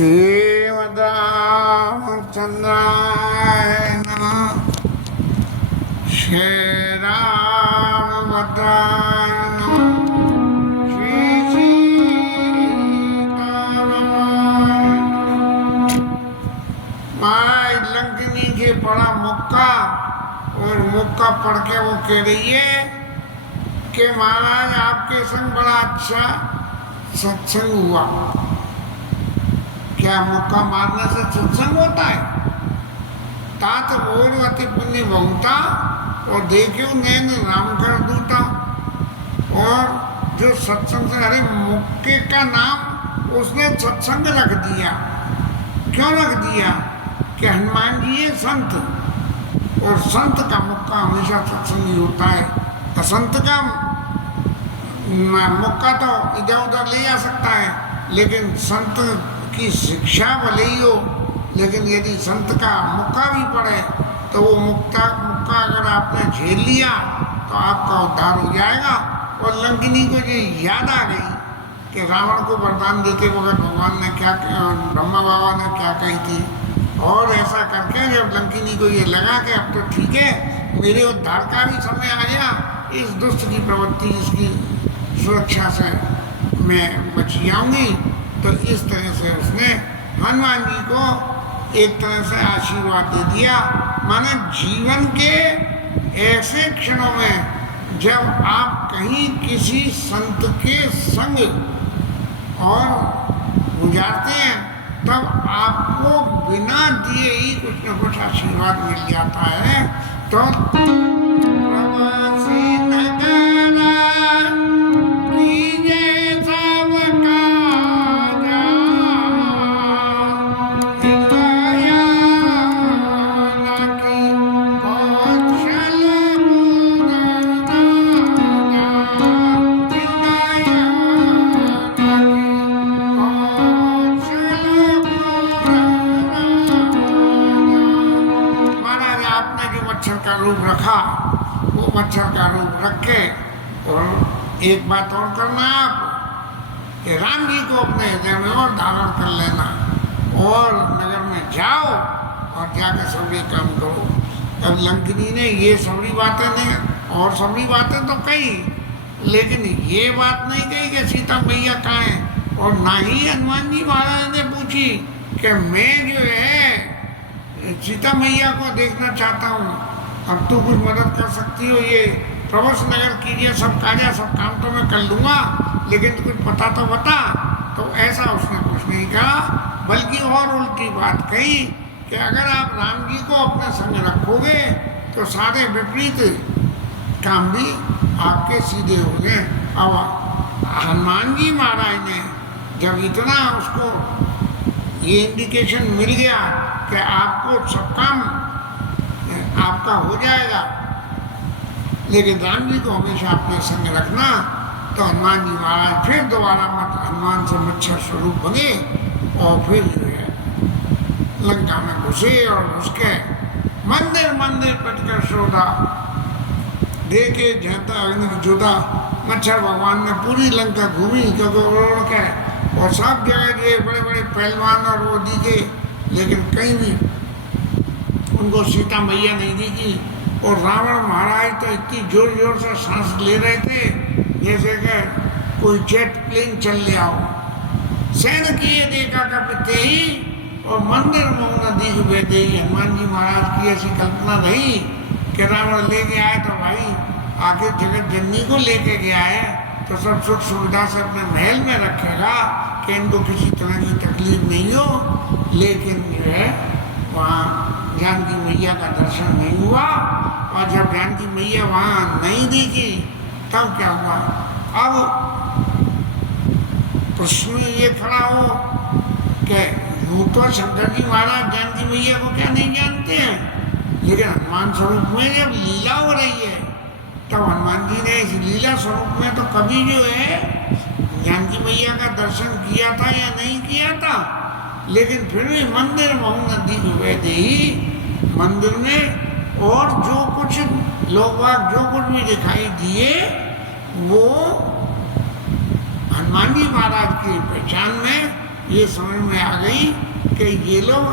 श्रीमद्रामचन्द्राय नमः। श्रीरामभद्राय नमः। श्री सीतारामाय नमः। माँ लंकिनी के पढ़ा मुक्का और मुक्का पढ़ के वो कह रही है कि महाराज आपके संग बड़ा अच्छा सत्संग हुआ। क्या मुक्का मारने से सत्संग होता है? तात बोलवती पुण्य बहुता और देखियो नैन राम कर दूता। और जो सत्संग से, अरे मुक्के का नाम उसने सत्संग रख दिया। क्यों रख दिया? कि हनुमान जी है संत, और संत का मुक्का हमेशा सत्संग ही होता है। असंत का मुक्का तो इधर उधर ले जा सकता है, लेकिन संत की शिक्षा भले ही हो, लेकिन यदि संत का मुक्का भी पड़े तो वो मुक्का अगर आपने झेल लिया तो आपका उद्धार हो जाएगा। और लंकिनी को ये याद आ गई कि रावण को वरदान देते वक्त भगवान ने क्या, ब्रह्मा बाबा ने क्या कही थी। और ऐसा करके जब लंकिनी को ये लगा कि अब तो ठीक है, मेरे उद्धार का भी समय आ गया, इस दुष्ट की प्रवृत्ति, इसकी सुरक्षा से मैं बच जाऊंगी, तो इस तरह से उसने हनुमान जी को एक तरह से आशीर्वाद दे दिया। माने जीवन के ऐसे क्षणों में जब आप कहीं किसी संत के संग और गुजारते हैं, तब आपको बिना दिए ही कुछ न कुछ आशीर्वाद मिल जाता है। तो रूप रखा, वो मच्छर का रूप रख के, और एक बात और करना आप कि राम जी को अपने हृदय में और धारण कर लेना, और नगर में जाओ और जाकर सभी काम करो। अब लंकिनी ने ये सभी बातें नहीं, और सभी बातें तो कही, लेकिन ये बात नहीं कही कि सीता मैया कहाँ है, और ना ही हनुमान जी महाराज ने पूछी कि मैं जो है सीता मैया को देखना चाहता हूँ, अब तू कुछ मदद कर सकती हो, ये प्रवेश नगर कीजिए, सब काजा, सब काम तो मैं कर लूँगा, लेकिन कुछ पता तो बता। तो ऐसा उसने कुछ नहीं कहा, बल्कि और उल्टी बात कही कि अगर आप राम जी को अपने संग रखोगे तो सारे विपरीत काम भी आपके सीधे हो गए। अब हनुमान जी महाराज ने जब इतना उसको ये इंडिकेशन मिल गया कि आपको सब काम आपका हो जाएगा, लेकिन राम जी को हमेशा अपने संग रखना, तो हनुमान जी महाराज फिर दोबारा हनुमान से मच्छर स्वरूप बने और फिर जो है लंका में घुसे, और उसके मंदिर मंदिर पटकर शोधा, देखे जहता अग्नि की जोधा। मच्छर भगवान ने पूरी लंका घूमी, क्योंकि उड़ के, और सब जगह जो बड़े बड़े पहलवान और वो दिखे, लेकिन कहीं भी उनको सीता मैया नहीं दिखी। और रावण महाराज तो इतनी जोर जोर से सांस ले रहे थे जैसे कि कोई जेट प्लेन चल लिया हो। सैन किए देखा कपते ही, और मंदिर मोह नदी को बेते ही। हनुमान जी महाराज की ऐसी कल्पना रही कि रावण लेके आए तो भाई आखिर जगत जननी को लेके गया है, तो सब सुख सुविधा से अपने महल में रखेगा कि इनको किसी तरह की तकलीफ नहीं हो। लेकिन जो है वहाँ जानकी मैया का दर्शन नहीं हुआ, और जब जानकी मैया वहाँ नहीं दिखी तब क्या हुआ? अब प्रश्न ये खड़ा हो कि यूँ तो शंकर जी महाराज जानकी मैया को क्या नहीं जानते हैं, लेकिन हनुमान स्वरूप में जब लीला हो रही है, तब हनुमान जी ने इस लीला स्वरूप में तो कभी जो है जानकी मैया का दर्शन किया था या नहीं किया था, लेकिन फिर भी मंदिर महु नदी डूबे ही मंदिर में, और जो कुछ लोग जो कुछ भी दिखाई दिए वो हनुमान जी महाराज की पहचान में ये समझ में आ गई कि ये लोग,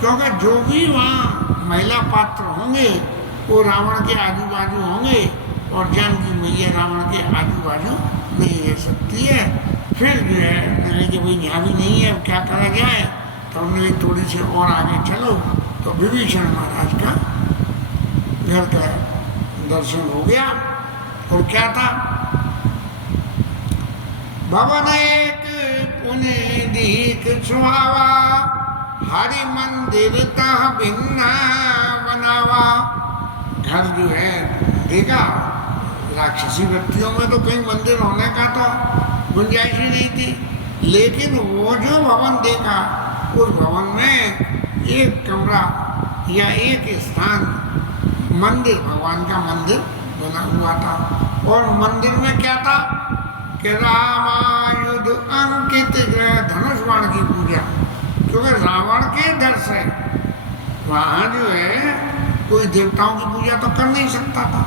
क्योंकि जो भी वहाँ महिला पात्र होंगे वो रावण के आजू बाजू होंगे और जानकी मैया रावण के आजू बाजू नहीं रह सकती है। फिर जो है मैंने कि भाई यहाँ भी नहीं है, अब क्या करा जाए। तो हमने थोड़ी सी और आगे चलो तो विभीषण महाराज का घर का दर्शन हो गया। और क्या था, भवन एक पुण्य दीक सुहावा, हरि मंदिर तह भिन्न बनावा। घर जो है देखा, राक्षसी व्यक्तियों में तो कहीं मंदिर होने का तो गुंजाइश ही नहीं थी, लेकिन वो जो भवन देखा उस भवन में एक कमरा या एक स्थान मंदिर, भगवान का मंदिर बना हुआ था। और मंदिर में क्या था कि रामायुध अंकित ग्रह, धनुष बाण की पूजा, क्योंकि रावण के डर से वहाँ जो है कोई देवताओं की पूजा तो कर नहीं सकता था,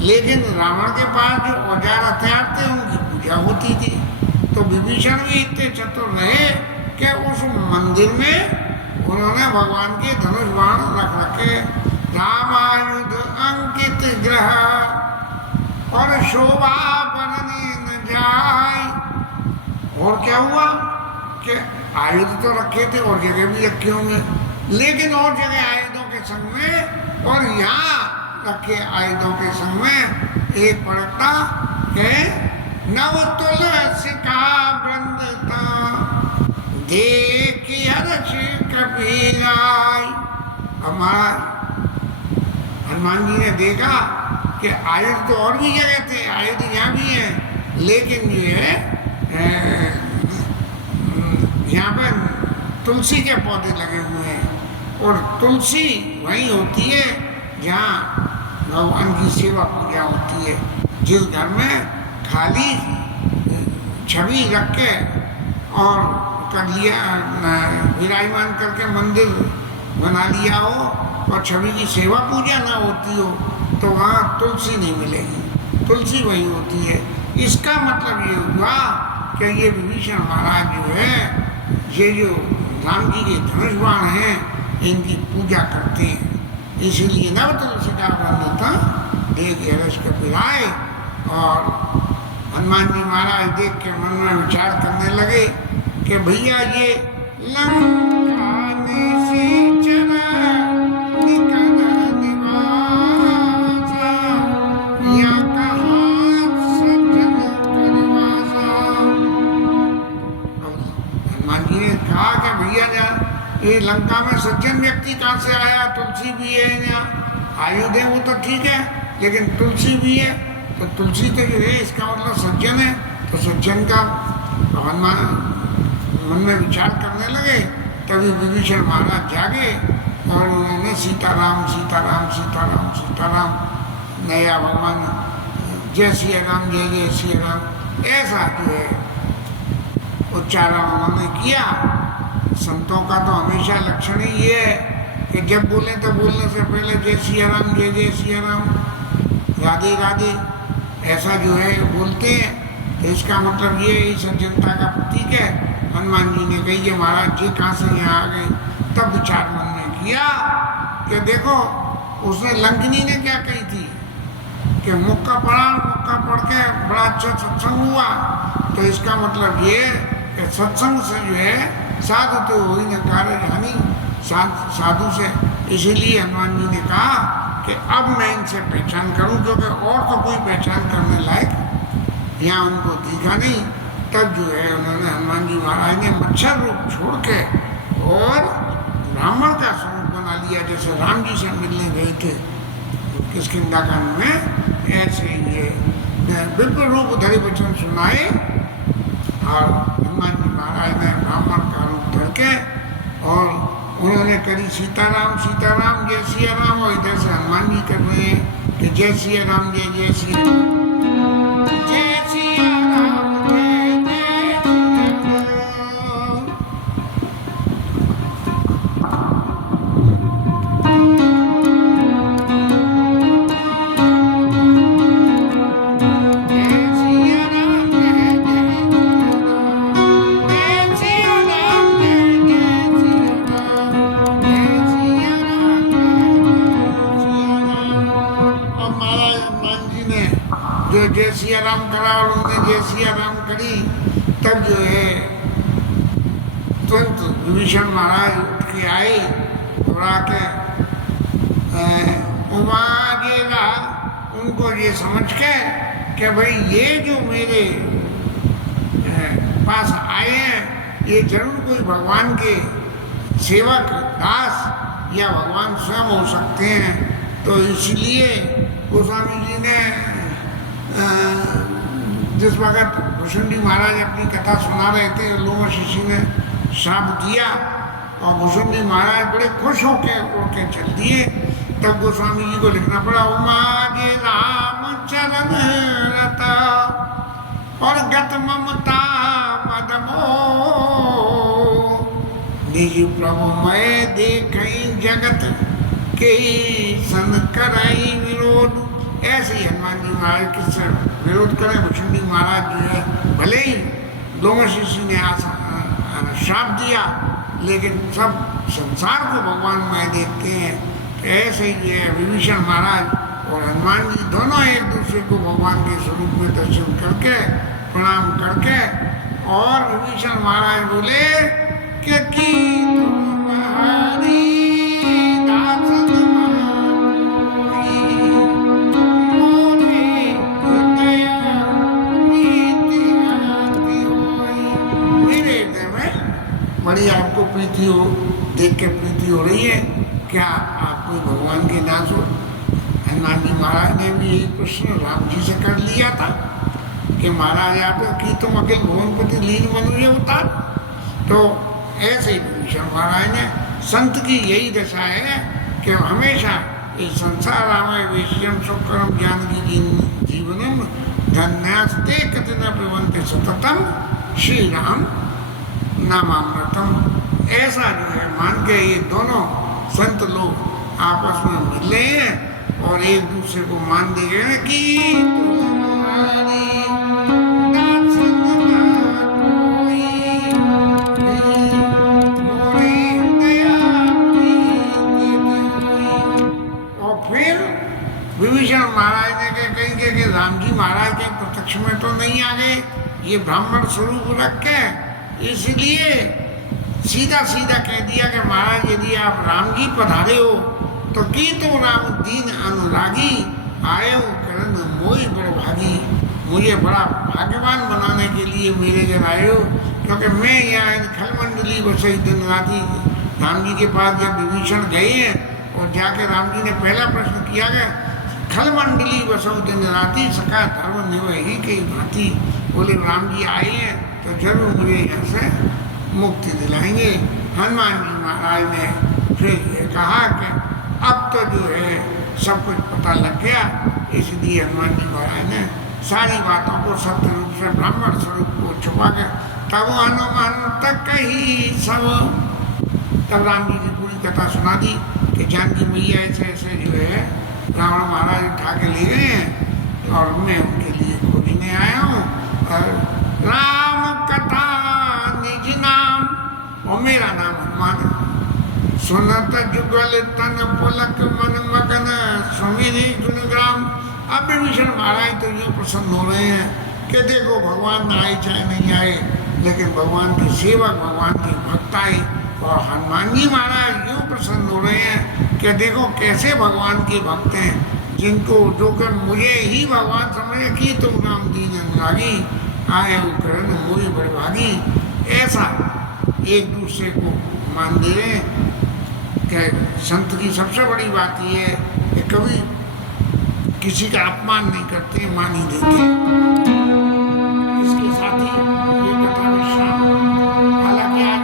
लेकिन रावण के पास जो औजार हथियार थे उनकी पूजा होती थी। तो विभीषण भी इतने चतुर रहे कि उस मंदिर में उन्होंने भगवान के धनुष बाण रख रखे, रामायुध अंकित ग्रह, और शोभा बनने न जाए। और क्या हुआ कि आयुध तो रखे थे और जगह भी रखे होंगे, लेकिन और जगह आयुधों के संग में और यहाँ रखे आयुधों के संग में एक पड़ता के नव तुलसी का वृंदता देखी हर्ष कबीराय। हमारा हनुमान जी ने देखा कि आयुध तो और भी जगह थे, आयुध यहाँ भी है, लेकिन जो है यहाँ पर तुलसी के पौधे लगे हुए हैं, और तुलसी वहीं होती है जहाँ भगवान की सेवा पूजा होती है। जिस घर में खाली छवि रख के और कर लिया, विराजमान करके मंदिर बना लिया हो और छवि की सेवा पूजा ना होती हो, तो वहाँ तुलसी नहीं मिलेगी, तुलसी वही होती है। इसका मतलब ये हुआ कि ये विभीषण महाराज जो है, ये जो राम जी के धनुष बाण हैं, इनकी पूजा करते हैं, इसीलिए नव तुलसी का वृंद था देख हर्ष कबीराय। और हनुमान जी महाराज देख के मन में विचार करने लगे कि भैया ये लंका निशाचर निकट निवासा, या कहाँ सज्जन करवासा। हनुमान जी ने कहा कि भैया ये लंका में सज्जन व्यक्ति कहाँ से आया, तुलसी भी है यहाँ, आयुध है वो तो ठीक है, लेकिन तुलसी भी है, तो तुलसी तो जो है इसका मतलब सज्जन है। तो सज्जन का हनुमान मन में विचार करने लगे, तभी विभीषण महाराज जागे और उन्होंने सीताराम सीताराम सीताराम सीताराम, नया भगवान जय श्री राम जय जय श्री राम, ऐसा जो है उच्चारण उन्होंने किया। संतों का तो हमेशा लक्षण ही ये है कि जब बोले तो बोलने से पहले जय श्री राम जय जय श्री राम, राधे राधे, ऐसा जो है बोलते हैं। तो इसका मतलब ये सज्जनता का प्रतीक है। हनुमान जी ने कही कि महाराज जी कहाँ से यहाँ आ गए। तब विचार मन में किया कि देखो उसने लंकिनी ने क्या कही थी कि मुक्का पढ़ के बड़ा अच्छा सत्संग हुआ, तो इसका मतलब ये कि सत्संग से जो है साधु तो हो ही न कार्य हानि साधु से। इसीलिए हनुमान जी ने कहा कि अब मैं इनसे पहचान करूं, क्योंकि और तो कोई पहचान करने लायक यहाँ उनको दिखा नहीं। तब जो है उन्होंने हनुमान जी महाराज ने मच्छर रूप छोड़ के और ब्राह्मण का स्वरूप बना लिया, जैसे राम जी से मिलने गए थे किष्किंधा कांड में, ऐसे ये बिल्कुल रूप धरे वचन सुनाए। और हनुमान जी महाराज ने ब्राह्मण का रूप धर के और उन्होंने करी सीताराम सीताराम जय सिया राम, और इधर से हनुमान जी कर रहे हैं कि जय सिया राम जय जय सिया जय सिया राम जय जय सिया राम जय सिया राम जय जय सिया राम जय सिया सियाराम करा और उन्होंने जय सियाराम करी, तब जो है तुरंत विभीषण महाराज उठ के आए और आके उमा देगा उनको ये समझ के कि भाई ये जो मेरे पास आए हैं ये जरूर कोई भगवान के सेवक दास या भगवान स्वयं हो सकते हैं। तो इसलिए गोस्वामी जी ने जिस वक्त भुषुंडी महाराज अपनी कथा सुना रहे थे, लोमशिषि ने श्राप दिया और भुषुंडी महाराज बड़े खुश होकर उड़ के चल दिए। तब गोस्वामी जी को लिखना पड़ा, उमा जे राम चरण रता और गत ममता मदमो निज प्रभु मैं देखई जगत के सन करई विरोध। ऐसे ही हनुमान जी महाराज किससे विरोध करें। भुषुंडी महाराज जो है भले ही लोमशिषि ने श्राप दिया, लेकिन सब संसार को भगवान में देखते हैं। ऐसे ही है विभीषण महाराज और हनुमान जी दोनों एक दूसरे को भगवान के स्वरूप में दर्शन करके प्रणाम करके, और विभीषण महाराज बोले कि तुम्हारी दासन मेरे हृदय में बड़ी आपको प्रीति हो, देख के प्रीति हो रही है, क्या आप कोई भगवान के दास हो? हनुमान जी महाराज ने भी यही प्रश्न राम जी से कर लिया था कि महाराज आप की तुम अखिल भुवनपति लीन मनुष्य अवतार। तो ऐसे ही विभीषण महाराज ने, संत की यही दशा है कि हमेशा इस संसार रामय वेश्यम सुकरम ज्ञान की जीवनम धन्यास्ते कथिन प्रवंते सततम श्री राम नामामृतम। ऐसा जो है मान के ये दोनों संत लोग आपस में मिल रहे हैं और एक दूसरे को मान दे गए कि तुम्हारी दासन और फिर विभीषण महाराज ने कहीं कि राम जी महाराज के प्रत्यक्ष में तो नहीं आ गए, ये ब्राह्मण स्वरूप रख के, इसलिए सीधा सीधा कह दिया कि महाराज यदि आप राम जी पधारे हो तो की तो राम दीन अनुरागी आए हो करण मोई बड़भागी। मुझे बड़ा भाग्यवान बनाने के लिए मेरे घर आए हो, क्योंकि मैं यहाँ खलमंडली बसई दिन राती राम जी के पास जब विभीषण गए हैं और जाके राम जी ने पहला प्रश्न किया कि खलमंडली बसऊ दिन राती सका धर्म निवही कई भांति। बोले राम जी आए हैं तो जरूर मुझे यहाँ से मुक्ति दिलाएंगे। हनुमान जी महाराज ने फिर ये कहा कि अब तो जो है सब कुछ पता लग गया, इसलिए हनुमान जी महाराज ने सारी बातों को सत्य रूप से ब्राह्मण स्वरूप को छुपा के तब हनुमान तक कही सब। तब राम जी की पूरी कथा सुना दी कि जानकी मैया ऐसे ऐसे जो है रावण महाराज उठा के ले गए हैं और मैं उनके लिए खोजने आया हूँ। और राम कथा निज नाम और मेरा नाम हनुमान है। सुनत जुगल तन पुलक मन मगन सुमिरी गुणग्राम। अब विभीषण महाराज तो यूँ प्रसन्न हो रहे हैं कि देखो भगवान आए चाहे नहीं आए, लेकिन भगवान के सेवक भगवान के भक्त आए। और हनुमान जी महाराज यूँ प्रसन्न हो रहे हैं कि देखो कैसे भगवान के भक्त हैं, जिनको जो कर मुझे ही भगवान समझे कि तुम राम दीन अनुरागी आए हो करण मोई बड़भागी। ऐसा एक दूसरे को मान दे रहे हैं। कि संत की सबसे बड़ी बात यह है कि कभी किसी का अपमान नहीं करते, मान ही देते। इसके साथ ही ये कथा विश्राम, हालांकि आज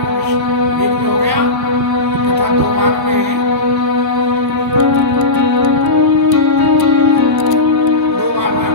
विघ्न हो गया, कथा 2 बार में है, 2 बार में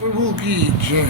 प्रभु की जय।